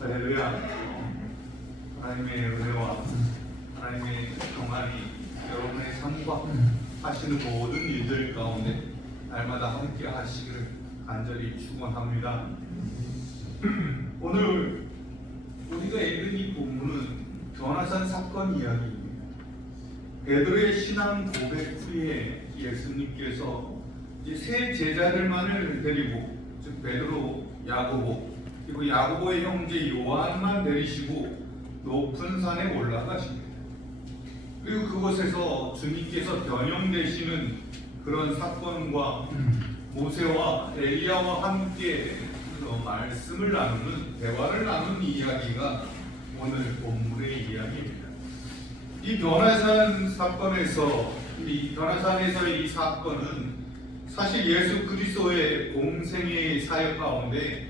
할렐루야. 하나님의 은혜와 하나님의 평안이 여러분의 삶과 하시는 모든 일들 가운데 날마다 함께 하시기를 간절히 축원합니다. 오늘 우리가 읽은 이 본문은 변화산 사건 이야기입니다. 베드로의 신앙 고백 후에 예수님께서 이제 세 제자들만을 데리고, 즉 베드로, 야고보, 그리고 야고보의 형제 요한만 내리시고 높은 산에 올라가십니다. 그리고 그곳에서 주님께서 변형되시는 그런 사건과 모세와 엘리야와 함께 말씀을 나누는, 대화를 나누는 이야기가 오늘 본문의 이야기입니다. 이 변화산 사건에서, 이 변화산에서의 이 사건은 사실 예수 그리스도의 공생의 사역 가운데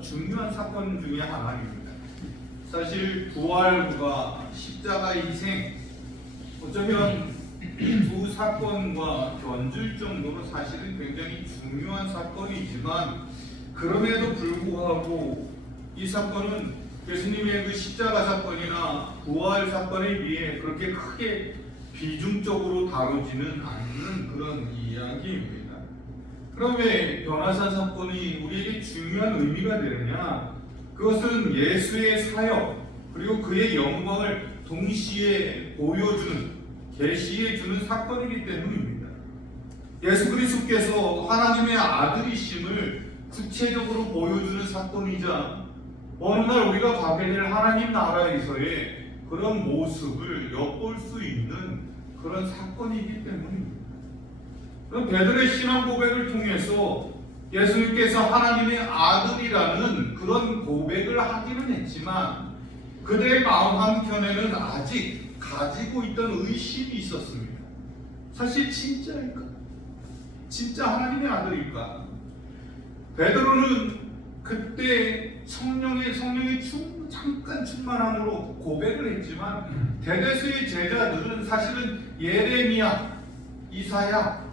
중요한 사건 중에 하나입니다. 사실 부활과 십자가 희생, 어쩌면 이 두 사건과 견줄 정도로 사실은 굉장히 중요한 사건이지만, 그럼에도 불구하고 이 사건은 예수님의 그 십자가 사건이나 부활 사건에 비해 그렇게 크게 비중적으로 다루지는 않는 그런 이야기입니다. 그럼 왜 변화산 사건이 우리에게 중요한 의미가 되느냐? 그것은 예수의 사역 그리고 그의 영광을 동시에 보여주는, 계시해주는 사건이기 때문입니다. 예수 그리스도께서 하나님의 아들이심을 구체적으로 보여주는 사건이자, 어느 날 우리가 가게 될 하나님 나라에서의 그런 모습을 엿볼 수 있는 그런 사건이기 때문입니다. 베드로의 신앙 고백을 통해서 예수님께서 하나님의 아들이라는 그런 고백을 하기는 했지만, 그들의 마음 한켠에는 아직 가지고 있던 의심이 있었습니다. 사실 진짜일까? 진짜 하나님의 아들일까? 베드로는 그때 성령의 잠깐 충만함으로 고백을 했지만, 대다수의 제자들은 사실은 예레미야, 이사야,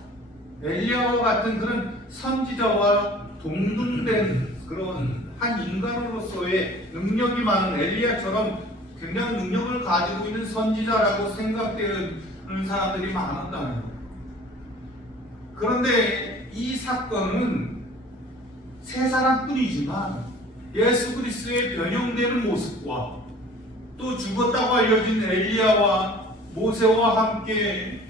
엘리야와 같은 그런 선지자와 동등된 그런 한 인간으로서의 능력이 많은 엘리야처럼 굉장히 능력을 가지고 있는 선지자라고 생각되는 사람들이 많았다는 거예요. 그런데 이 사건은 세 사람뿐이지만 예수 그리스도의 변형되는 모습과 또 죽었다고 알려진 엘리야와 모세와 함께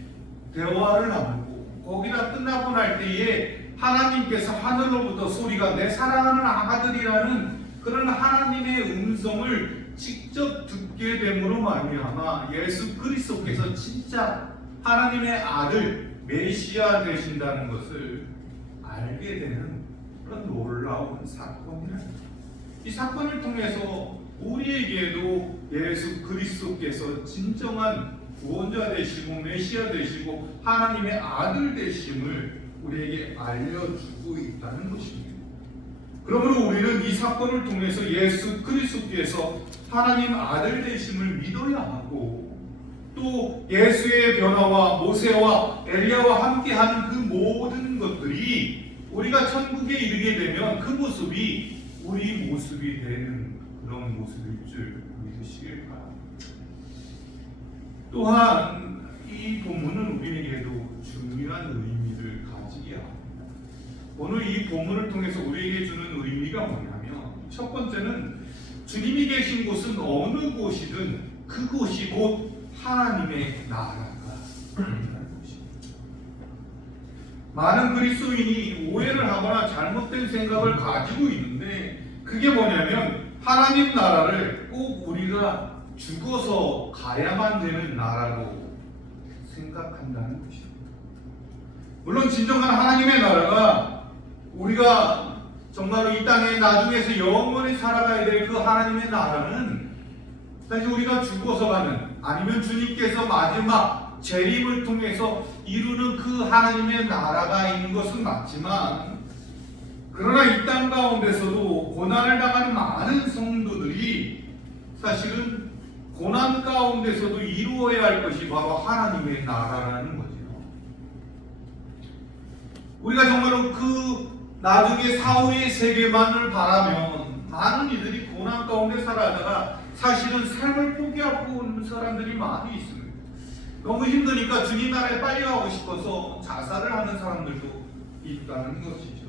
대화를 나누고, 거기다 끝나고 날 때에 하나님께서 하늘로부터 소리가 내 사랑하는 아들이라는 그런 하나님의 음성을 직접 듣게 됨으로 말미암아 예수 그리스도께서 진짜 하나님의 아들 메시아 되신다는 것을 알게 되는 그런 놀라운 사건이랍니다. 이 사건을 통해서 우리에게도 예수 그리스도께서 진정한 구원자 되시고 메시아 되시고 하나님의 아들 되심을 우리에게 알려주고 있다는 것입니다. 그러므로 우리는 이 사건을 통해서 예수 그리스도께서 하나님 아들 되심을 믿어야 하고, 또 예수의 변화와 모세와 엘리야와 함께하는 그 모든 것들이 우리가 천국에 이르게 되면 그 모습이 우리 모습이 되는 그런 모습일 줄 믿으시길 바랍니다. 또한 이 본문은 우리에게도 중요한 의미를 가지게 합니다. 오늘 이 본문을 통해서 우리에게 주는 의미가 뭐냐면, 첫 번째는 주님이 계신 곳은 어느 곳이든 그곳이 곧 하나님의 나라가 있다는 것입니다. 많은 그리스도인이 오해를 하거나 잘못된 생각을 가지고 있는데, 그게 뭐냐면 하나님 나라를 꼭 우리가 죽어서 가야만 되는 나라로 생각한다는 것입니다. 물론 진정한 하나님의 나라가 우리가 정말로 이 땅에 나중에서 영원히 살아가야 될 그 하나님의 나라는 사실 우리가 죽어서 가는, 아니면 주님께서 마지막 재림을 통해서 이루는 그 하나님의 나라가 있는 것은 맞지만, 그러나 이 땅 가운데서도 고난을 당하는 많은 성도들이 사실은 고난 가운데서도 이루어야 할 것이 바로 하나님의 나라라는 거죠. 우리가 정말로 그 나중에 사후의 세계만을 바라면 많은 이들이 고난 가운데 살아가다가 사실은 삶을 포기하고 있는 사람들이 많이 있습니다. 너무 힘드니까 주님 나라에 빨리 가고 싶어서 자살을 하는 사람들도 있다는 것이죠.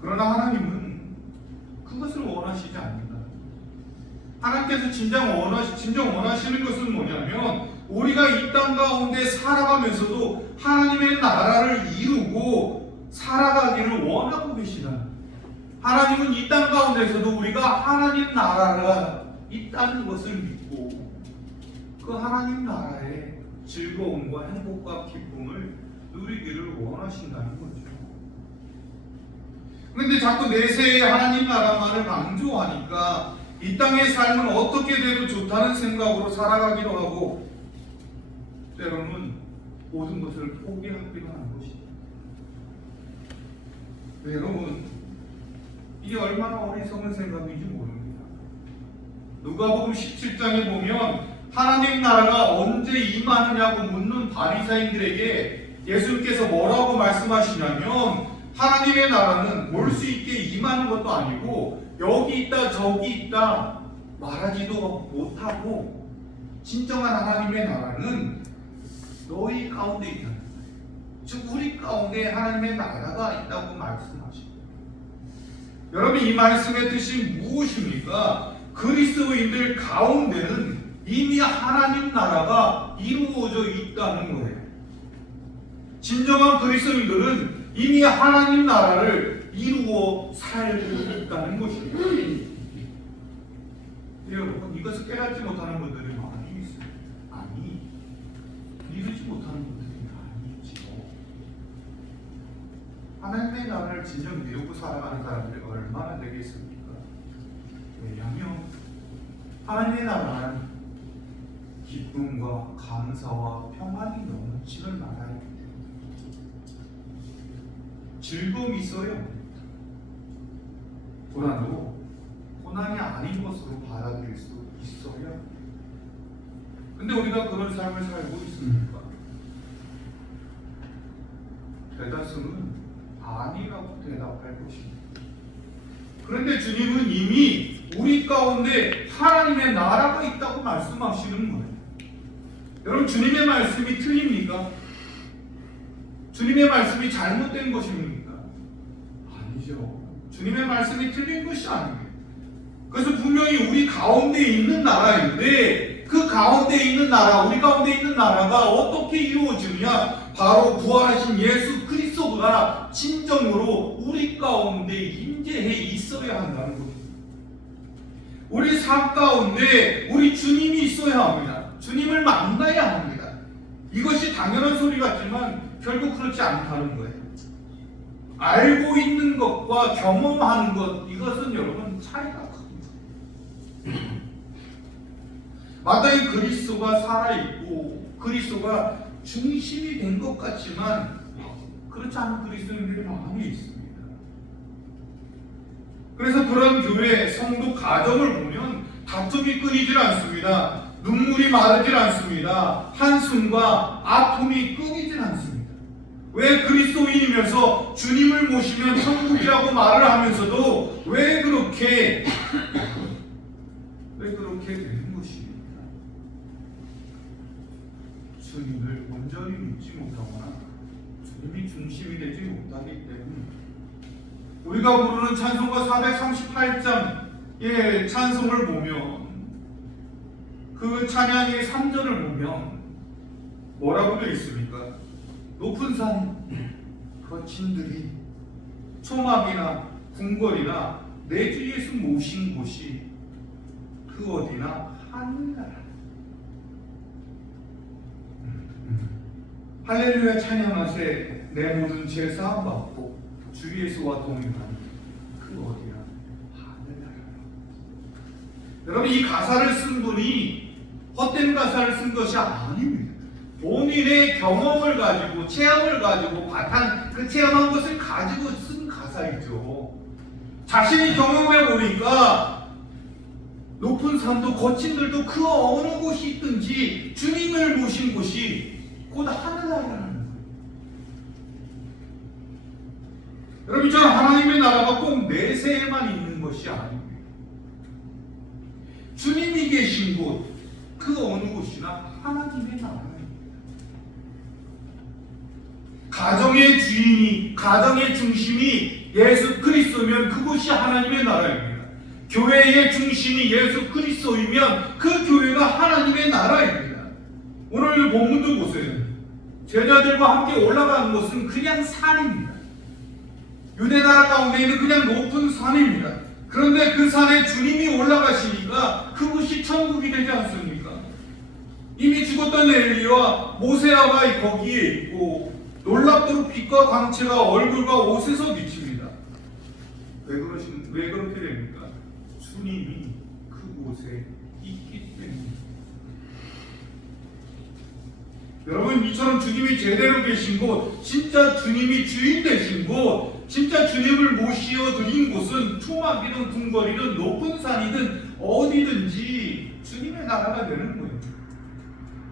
그러나 하나님은 그것을 원하시지 않는다. 하나님께서 진정 원하시는 것은 뭐냐면 우리가 이 땅 가운데 살아가면서도 하나님의 나라를 이루고 살아가기를 원하고 계시다. 하나님은 이 땅 가운데서도 우리가 하나님 나라가 있다는 것을 믿고 그 하나님 나라의 즐거움과 행복과 기쁨을 누리기를 원하신다는 거죠. 그런데 자꾸 내세의 하나님 나라만을 강조하니까 이 땅의 삶은 어떻게 돼도 좋다는 생각으로 살아가기도 하고 때로는 모든 것을 포기하기도 하는 것이죠. 여러분, 이게 얼마나 어리석은 생각인지 모릅니다. 누가복음 17장에 보면 하나님 나라가 언제 임하느냐고 묻는 바리새인들에게 예수님께서 뭐라고 말씀하시냐면 하나님의 나라는 올 수 있게 임하는 것도 아니고 여기 있다 저기 있다 말하지도 못하고 진정한 하나님의 나라는 너희 가운데 있다. 즉 우리 가운데 하나님의 나라가 있다고 말씀하십니다. 여러분, 이 말씀의 뜻이 무엇입니까? 그리스도인들 가운데는 이미 하나님 나라가 이루어져 있다는 거예요. 진정한 그리스도인들은 이미 하나님 나라를 이루어 살고 있다는 것입니다. 여러분, 이것을 깨닫지 못하는 분들이 많이 있어요. 아니, 이루지 못하는 분들이 많이 있죠. 하나님의 나라를 진정 이루고 살아가는 사람들이 얼마나 되겠습니까? 왜냐하면 하나님의 나라는 기쁨과 감사와 평안이 넘치는 나라입니다. 즐거움이 있어야 합니다. 고난도 고난이 아닌 것으로 받아들일 수 있어야 합니다. 근데 우리가 그런 삶을 살고 있습니까? 대다수는 아니라고 대답할 것입니다. 그런데 주님은 이미 우리 가운데 하나님의 나라가 있다고 말씀하시는 거예요. 여러분, 주님의 말씀이 틀립니까? 주님의 말씀이 잘못된 것입니까? 아니죠. 주님의 말씀이 틀린 것이 아닙니다. 그래서 분명히 우리 가운데 있는 나라인데 그 가운데 있는 나라, 우리 가운데 있는 나라가 어떻게 이루어지느냐? 바로 부활하신 예수 그리스도가 진정으로 우리 가운데 임재해 있어야 한다는 것입니다. 우리 삶 가운데 우리 주님이 있어야 합니다. 주님을 만나야 합니다. 이것이 당연한 소리 같지만 결국 그렇지 않다는 거예요. 알고 있는 것과 경험하는 것, 이것은 여러분 차이가 큽니다. 마땅히 그리스도가 살아있고 그리스도가 중심이 된 것 같지만 그렇지 않은 그리스도인들이 많이 있습니다. 그래서 그런 교회 성도 가정을 보면 다툼이 끊이질 않습니다. 눈물이 마르질 않습니다. 한숨과 아픔이 끊이질 않습니다. 왜? 그리스도인이면서 주님을 모시면 천국이라고 말을 하면서도 왜 그렇게 되는 것입니까? 주님을 온전히 믿지 못하거나 주님이 중심이 되지 못하기 때문에 우리가 부르는 찬송가 438장의 찬송을 보면 그 찬양의 3절을 보면 뭐라고 되어 있습니까? 높은 산 거친 들이 초막이나 궁궐이나 내 주 예수 모신 곳이 그 어디나 하늘나라. 할렐루야 찬양하세 내 모든 죄 사함 받고 주 예수와 동행하는 그 어디나 하늘나라. 여러분, 이 가사를 쓴 분이 헛된 가사를 쓴 것이 아닙니다. 본인의 경험을 가지고 체험을 가지고 바탕 그 체험한 것을 가지고 쓴 가사이죠. 자신이 경험해 보니까 높은 산도 거친 들도 그 어느 곳이 있든지 주님을 모신 곳이 곧 하늘나라라는 거예요. 여러분, 저는 하나님의 나라가 꼭 내세에만 있는 것이 아닙니다. 주님이 계신 곳, 그 어느 곳이나 하나님의 나라입니다. 가정의 주인이, 가정의 중심이 예수 그리스도면 그곳이 하나님의 나라입니다. 교회의 중심이 예수 그리스도이면 그 교회가 하나님의 나라입니다. 오늘 본문도 보세요. 제자들과 함께 올라가는 것은 그냥 산입니다. 유대 나라 가운데 있는 그냥 높은 산입니다. 그런데 그 산에 주님이 올라가시니까 그곳이 천국이 되지 않습니까? 이미 죽었던 엘리야와 모세아가 거기에 있고 놀랍도록 빛과 광채가 얼굴과 옷에서 비칩니다. 왜 그렇게 됩니까? 주님이 그곳에 있기 때문입니다. 여러분, 이처럼 주님이 제대로 계신 곳, 진짜 주님이 주인 되신 곳, 진짜 주님을 모시어 드린 곳은 초막이든 궁궐이든 높은 산이든 어디든지 주님의 나라가 되는 거예요.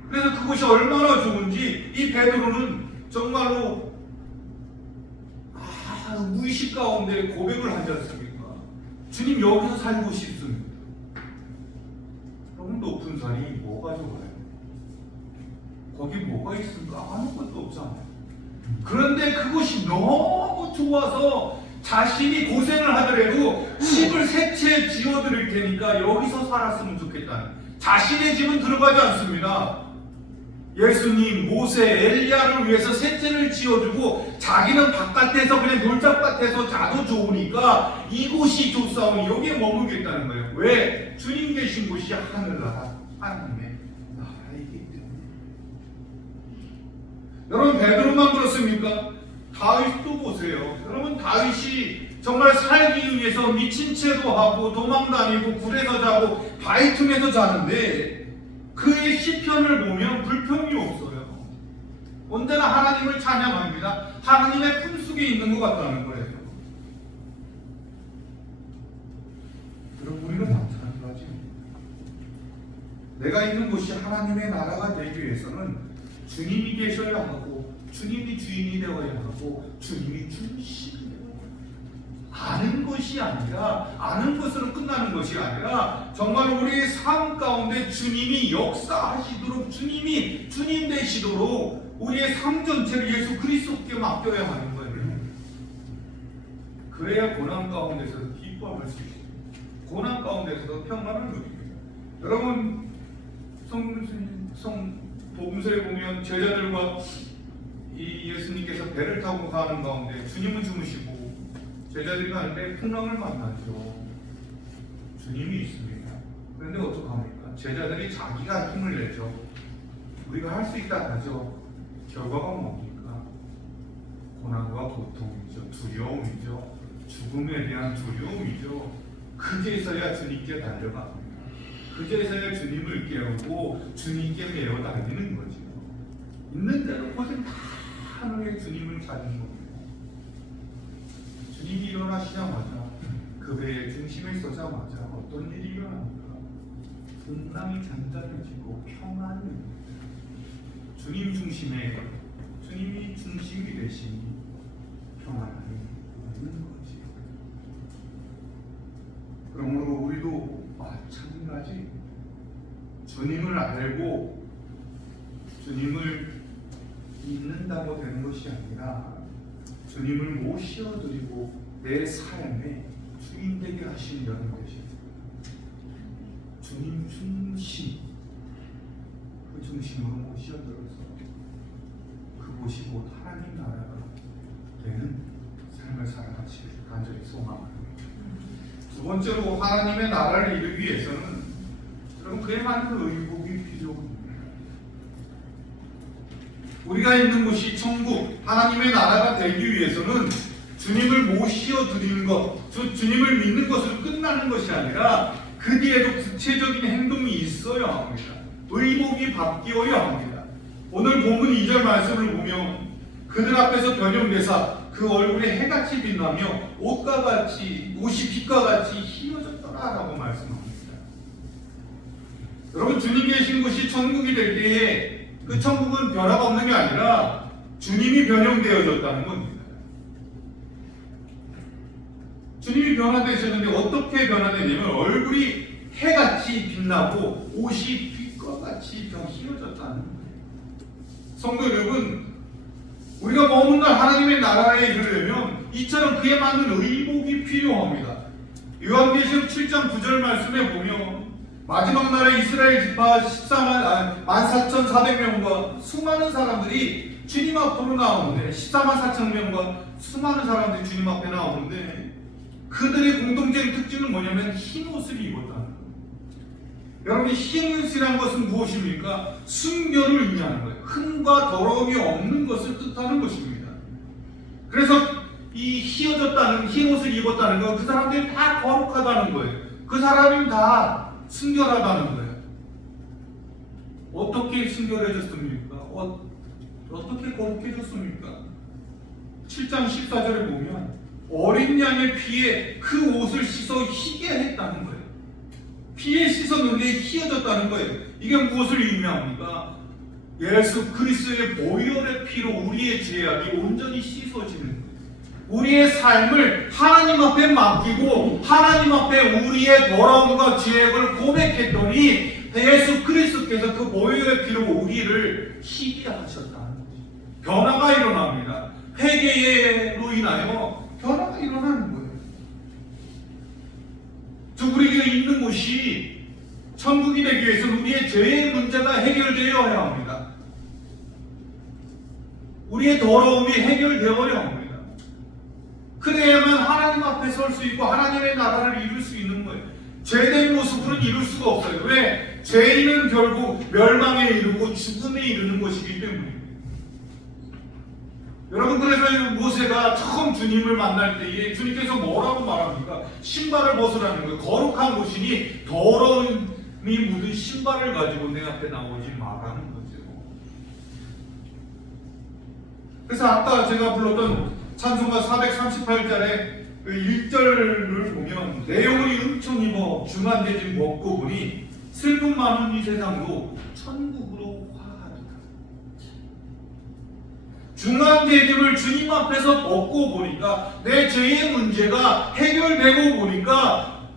그래서 그곳이 얼마나 좋은지 이 베드로는 정말로 무의식 가운데 고백을 하지 않습니까? 주님, 여기서 살고 싶습니다. 그럼 높은 산이 뭐가 좋아요? 거기 뭐가 있습니까? 아무것도 없잖아요. 그런데 그곳이 너무 좋아서 자신이 고생을 하더라도 집을 새 채 지어드릴 테니까 여기서 살았으면 좋겠다는, 자신의 집은 들어가지 않습니다. 예수님, 모세, 엘리야를 위해서 새 채를 지어주고 자기는 바깥에서 그냥 놀자밭에서 자도 좋으니까 이곳이 좋사오니 여기에 머물겠다는 거예요. 왜? 주님 계신 곳이 하늘나라, 하나님의 나라이기 때문에. 여러분, 베드로만 그렇습니까? 다윗도 보세요. 여러분, 다윗이 정말 살기 위해서 미친 채도 하고 도망다니고 굴에서 자고 바위 틈에서 자는데 그의 시편을 보면 불평이 없어요. 언제나 하나님을 찬양합니다. 하나님의 품속에 있는 것 같다는 거예요. 그럼 우리는 마찬가지입니다. 내가 있는 곳이 하나님의 나라가 되기 위해서는 주님이 계셔야 하고 주님이 주인이 되어야 하고 주님이 중심이 되어야 합니다. 아는 것이 아니라, 아는 것으로 끝나는 것이 아니라 정말 우리의 삶 가운데 주님이 역사하시도록, 주님이 주님 되시도록 우리의 삶 전체를 예수 그리스도께 맡겨야 하는 거예요. 그래야 고난 가운데서도 기뻐할 수 있어요. 고난 가운데서도 평안을 누립니다. 여러분, 복음서에 보면 제자들과 이 예수님께서 배를 타고 가는 가운데 주님은 주무시고 제자들이 가는데 풍랑을 만나죠. 주님이 있습니다. 그런데 어떡합니까? 제자들이 자기가 힘을 내죠. 우리가 할 수 있다 하죠. 결과가 뭡니까? 고난과 고통이죠. 두려움이죠. 죽음에 대한 두려움이죠. 그제서야 주님께 달려갑니다. 그제서야 주님을 깨우고 주님께 매어 달리는 거죠. 있는 대로 고생 다 한 후에 주님을 찾는 겁니다. 주님이 일어나시자마자, 그 배의 중심에 서자마자 어떤 일이 일어납니까? 풍랑이 잔잔해지고 평안이 옵니다. 주님 중심에, 주님이 중심이 되시니 평안함이 없는 거지. 그러므로 우리도 마찬가지, 주님을 알고 주님을 믿는다고 되는 것이 아니라 주님을 모셔드리고 내 삶에 주인 되게 하시는 여러분 되십니다. 주님 중심, 그 중심으로 모셔들어서 그곳이 곧 하나님 나라가 되는 삶을 살아가시길 간절히 소망합니다. 두 번째로, 하나님의 나라를 이루기 위해서는 여러분 그에 맞는 의복이 필요합니다. 우리가 있는 곳이 천국, 하나님의 나라가 되기 위해서는 주님을 모시어 드리는 것, 주님을 믿는 것으로 끝나는 것이 아니라 그 뒤에도 구체적인 행동이 있어야 합니다. 의복이 바뀌어야 합니다. 오늘 본문 2절 말씀을 보면 그들 앞에서 변형되사 그 얼굴에 해같이 빛나며 옷과 같이, 옷이 빛과 같이 희어졌더라라고 말씀합니다. 여러분, 주님 계신 곳이 천국이 될 때에 그 천국은 변화가 없는 게 아니라 주님이 변형되어졌다는 겁니다. 주님이 변화되셨는데 어떻게 변화되냐면 얼굴이 해같이 빛나고 옷이 빛과 같이 휘어졌다는 거예요. 성도 여러분, 우리가 머문 날 하나님의 나라에 이르려면 이처럼 그에 맞는 의복이 필요합니다. 요한계시록 7장 9절 말씀에 보면 마지막 날에 이스라엘 지파 14,400명과 수많은 사람들이 주님 앞으로 나오는데 144,000명과 수많은 사람들이 주님 앞에 나오는데 그들의 공동적인 특징은 뭐냐면 흰 옷을 입었다는 거예요. 여러분, 흰 옷이란 것은 무엇입니까? 순결을 의미하는 거예요. 흠과 더러움이 없는 것을 뜻하는 것입니다. 그래서 이 휘어졌다는 흰 옷을 입었다는 건 그 사람들이 다 거룩하다는 거예요. 그 사람이 다 순결하다는 거예요. 어떻게 순결해졌습니까? 어떻게 거룩해졌습니까? 7장 14절에 보면 어린 양의 피에 그 옷을 씻어 희게 했다는 거예요. 피에 씻었는데 휘어졌다는 거예요. 이게 무엇을 의미합니까? 예수 그리스도의 보혈의 피로 우리의 죄악이 온전히 씻어지는 거예요. 우리의 삶을 하나님 앞에 맡기고 하나님 앞에 우리의 더러움과 죄악을 고백했더니 예수 그리스도께서 그 보혈의 피로 우리를 희게 하셨다는 거죠. 변화가 일어납니다. 회개로 인하여 변화가 일어나는 거예요. 우리가 있는 곳이 천국이 되기 위해서는 우리의 죄의 문제가 해결되어야 합니다. 우리의 더러움이 해결되어야 합니다. 그래야만 하나님 앞에 설 수 있고 하나님의 나라를 이룰 수 있는 거예요. 죄된 모습으로는 이룰 수가 없어요. 왜? 죄인은 결국 멸망에 이르고 죽음에 이르는 것이기 때문입니다. 여러분, 그래서 모세가 처음 주님을 만날 때에 주님께서 뭐라고 말합니까? 신발을 벗으라는 거예요. 거룩한 곳이니 더러움이 묻은 신발을 가지고 내 앞에 나오지 말라는 거죠. 그래서 아까 제가 불렀던 찬송가 438절의 그 1절을 보면 내용을 은총 입어 중한대짐 벗고 보니 슬픔 많은 이 세상도 천국으로 화하리라. 중한대짐을 주님 앞에서 벗고 보니까 내 죄의 문제가 해결되고 보니까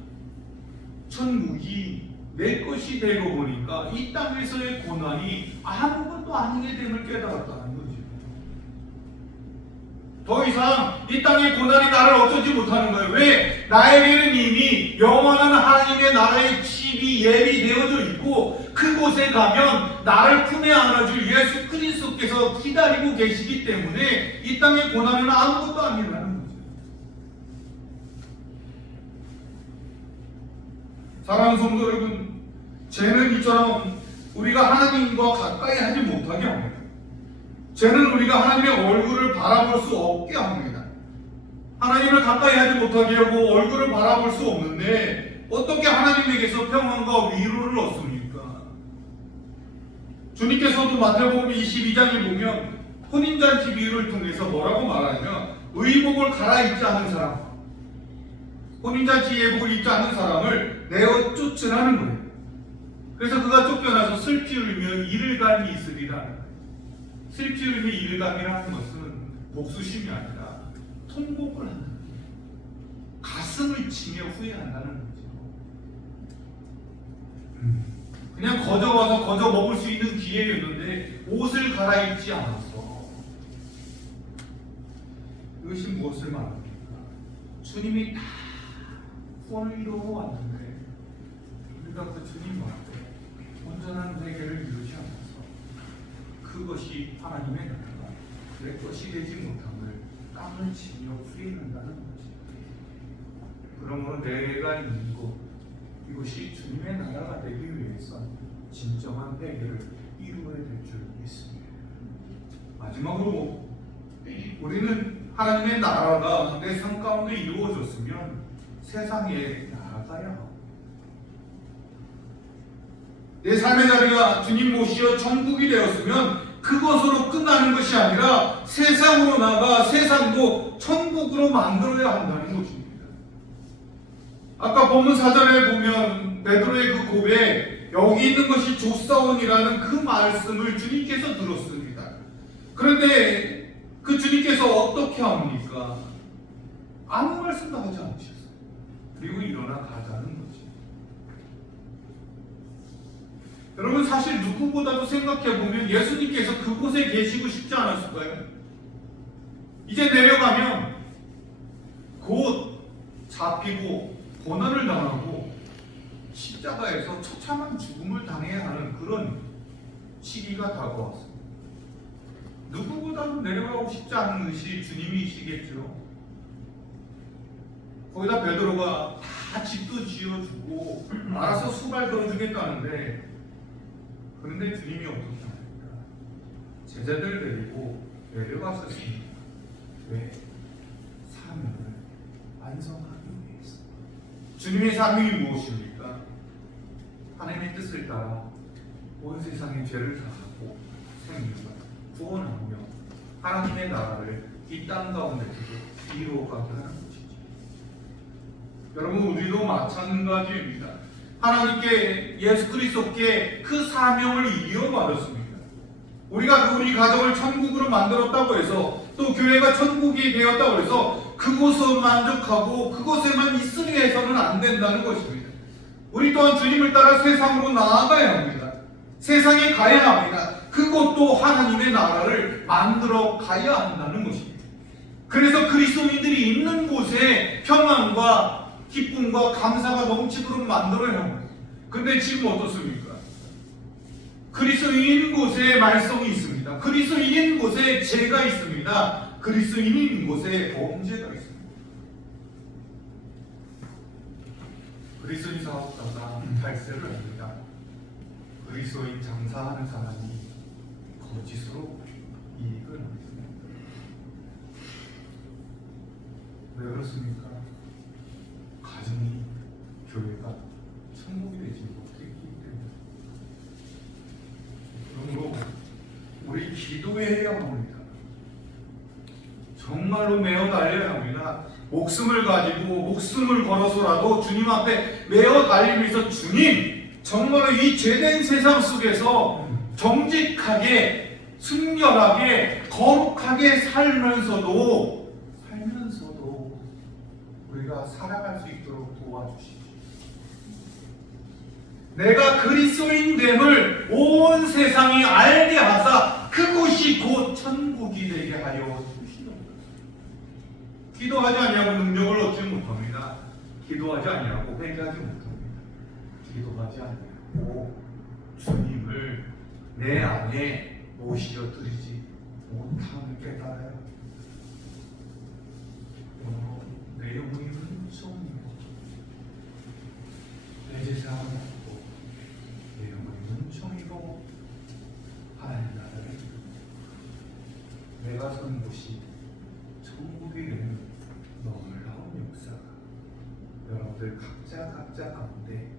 천국이 내 것이 되고 보니까 이 땅에서의 고난이 아무것도 아니게 됨을 깨달았다는 거죠. 더 이상 이 땅의 고난이 나를 어쩌지 못하는 거예요. 왜? 나에게는 이미 영원한 하나님의 나라의 집이 예비되어져 있고 그곳에 가면 나를 품에 안아줄 예수 그리스도께서 기다리고 계시기 때문에 이 땅의 고난은 아무것도 아니라는 거죠. 사랑하는 성도 여러분, 죄는 이처럼 우리가 하나님과 가까이 하지 못하게 합니다. 죄는 우리가 하나님의 얼굴을 바라볼 수 없게 합니다. 하나님을 가까이 하지 못하게 하고 얼굴을 바라볼 수 없는데 어떻게 하나님에게서 평안과 위로를 얻습니까? 주님께서도 마태복음 22장에 보면 혼인잔치 비유를 통해서 뭐라고 말하냐면 의복을 갈아입지 않은 사람, 혼인잔치 예복을 입지 않은 사람을 내어 쫓으라는 거예요. 그래서 그가 쫓겨나서 슬피 울면 이를감이 있으리라. 슬피 울며 이를감이라는 것은 복수심이 아니라 통곡을 한다는 거예요. 가슴을 치며 후회한다는 거죠. 그냥 거저 와서 거저 먹을 수 있는 기회였는데 옷을 갈아입지 않았어. 이것이 무엇을 말합니까? 주님이 다 구원을 이루어 왔는데 우리가 그 주님 앞에 온전한 회개를 이루지 않아서 그것이 하나님의 나라가 내 것이 되지 못함을 깜을 치며 후회한다는 거지. 그러므로 내가 있는 곳, 이것이 주님의 나라가 되기 위해서 진정한 회개를 이루어야 될 줄 믿습니다. 마지막으로 우리는 하나님의 나라가 내 삶 가운데 이루어졌으면 세상에 나아가야 하고 내 삶의 자리가 주님 모시어 천국이 되었으면 그것으로 끝나는 것이 아니라 세상으로 나가 세상도 천국으로 만들어야 한다는 것입니다. 아까 본문 4절에 보면 베드로의 그 고백, 여기 있는 것이 조사원이라는 그 말씀을 주님께서 들었습니다. 그런데 그 주님께서 어떻게 합니까? 아무 말씀도 하지 않으셨어요. 그리고 일어나 가자는 거지. 여러분, 사실 누구보다도 생각해보면 예수님께서 그곳에 계시고 싶지 않았을까요? 이제 내려가면 곧 잡히고 고난을 당하고 십자가에서 처참한 죽음을 당해야 하는 그런 시기가 다가왔습니다. 누구보다도 내려가고 싶지 않은 것이 주님이시겠죠. 거기다 베드로가 다 집도 지어주고 알아서 수발 들어주겠다는데, 그런데 주님이 어떻게 합니까? 제자들 데리고 내려갔었습니다. 왜? 사명을 완성하기 위해서. 주님의 사명이 무엇입니까? 하나님의 뜻을 따라 온 세상의 죄를 사하고 생명을 구원하며 하나님의 나라를 이 땅 가운데서도 이루어가게 하는 것이죠. 여러분, 우리도 마찬가지입니다. 하나님께, 예수 그리스도께 그 사명을 이어받았습니다. 우리가 우리 가정을 천국으로 만들었다고 해서, 또 교회가 천국이 되었다고 해서 그곳을 만족하고 그곳에만 있으려 해서는 안 된다는 것입니다. 우리 또한 주님을 따라 세상으로 나아가야 합니다. 세상에 가야 합니다. 그것도 하나님의 나라를 만들어 가야 한다는 것입니다. 그래서 그리스도인들이 있는 곳에 평안과 기쁨과 감사가 넘치도록 만들어야 합니다. 근데 지금 어떻습니까? 그리스도인인 곳에 말썽이 있습니다. 그리스도인인 곳에 죄가 있습니다. 그리스도인인 곳에 범죄가 있습니다. 그리스도인 사업가가 탈세를 합니다. 그리스도인 장사하는 사람이 거짓으로 이익을 합니다. 왜 그렇습니까? 가정이, 교회가 천국이 되지 못했기 때문에. 그러므로 우리 기도해야 합니다. 정말로 매어 달려야 합니다. 목숨을 가지고 목숨을 걸어서라도 주님 앞에 매어 달리면서, 주님, 정말로 이 죄된 세상 속에서 정직하게, 순결하게, 거룩하게 살면서도 우리가 살아갈 수 있도록 도와주십시오. 내가 그리스도인됨을 온 세상이 알게 하사 그곳이 곧 천국이 되게 하여 주시옵소서. 기도하지 아니하고 능력을 얻지 못합니다. 기도하지 아니하고 회개하지 못합니다. 기도하지 아니하고 주님을 내 안에 모시어 드리지 못함을 깨달아요. 내 영혼이 은총이고 내 제사함이 없고 내 영혼이 은총이고 하나님 나라를 내가 선 곳이 천국이 되는 놀라운 역사가 여러분들 각자 가운데